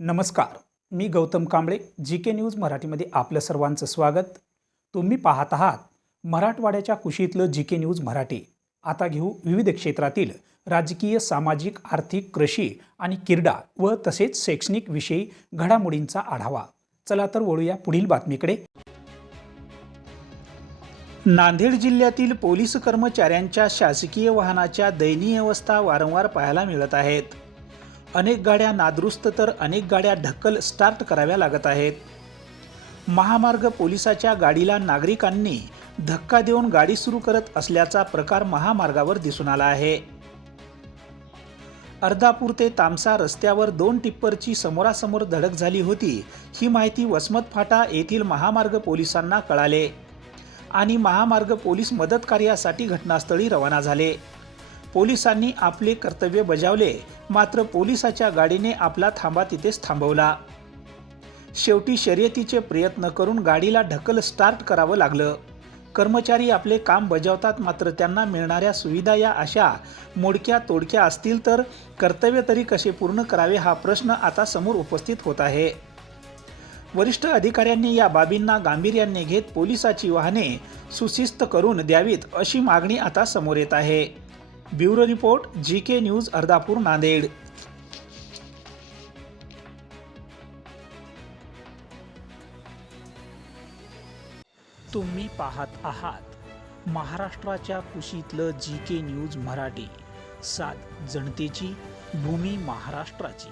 नमस्कार. मी Gautam Kamble G K news मराठीमध्ये आपलं सर्वांचं स्वागत. तुम्ही पाहत आहात मराठवाड्याच्या कुशीतलं जी के न्यूज मराठी. आता घेऊ विविध क्षेत्रातील राजकीय सामाजिक आर्थिक कृषी आणि क्रीडा व तसेच शैक्षणिक विषयी घडामोडींचा आढावा. चला तर वळूया पुढील बातमीकडे. नांदेड जिल्ह्यातील पोलीस कर्मचाऱ्यांच्या शासकीय वाहनाच्या दयनीय अवस्था वारंवार पाहायला मिळत आहेत. अनेक गाड्या नादुरुस्त तर अनेक गाड्या ढक्कल स्टार्ट कराव्या लागत आहेत. महामार्ग पोलिसाच्या गाडीला नागरिकांनी धक्का देऊन गाडी सुरू करत असल्याचा प्रकार महामार्गावर दिसून आला आहे. अर्धापूर ते तामसा रस्त्यावर दोन टिप्परची समोरासमोर धडक झाली होती ही माहिती वसमत फाटा येथील महामार्ग पोलिसांना कळाले आणि महामार्ग पोलीस मदत कार्यासाठी घटनास्थळी रवाना झाले. पोलिसांनी आपले कर्तव्य बजावले मात्र पोलिसाच्या गाडीने आपला थांबा तिथेच थांबवला. शेवटी शर्यतीचे प्रयत्न करून गाडीला ढकल स्टार्ट करावं लागलं. कर्मचारी आपले काम बजावतात मात्र त्यांना मिळणाऱ्या सुविधा या अशा मोडक्या तोडक्या असतील तर कर्तव्य तरी कसे पूर्ण करावे हा प्रश्न आता समोर उपस्थित होत आहे. वरिष्ठ अधिकाऱ्यांनी या बाबींना गांभीर्याने घेत पोलिसाची वाहने सुशिस्त करून द्यावीत अशी मागणी आता समोर येत आहे. Bureau report G K news Ardhapur Nanded. तुम्ही पाहत आहात महाराष्ट्राच्या कुशीतलं जी के न्यूज मराठी. सात जनतेची भूमी महाराष्ट्राची.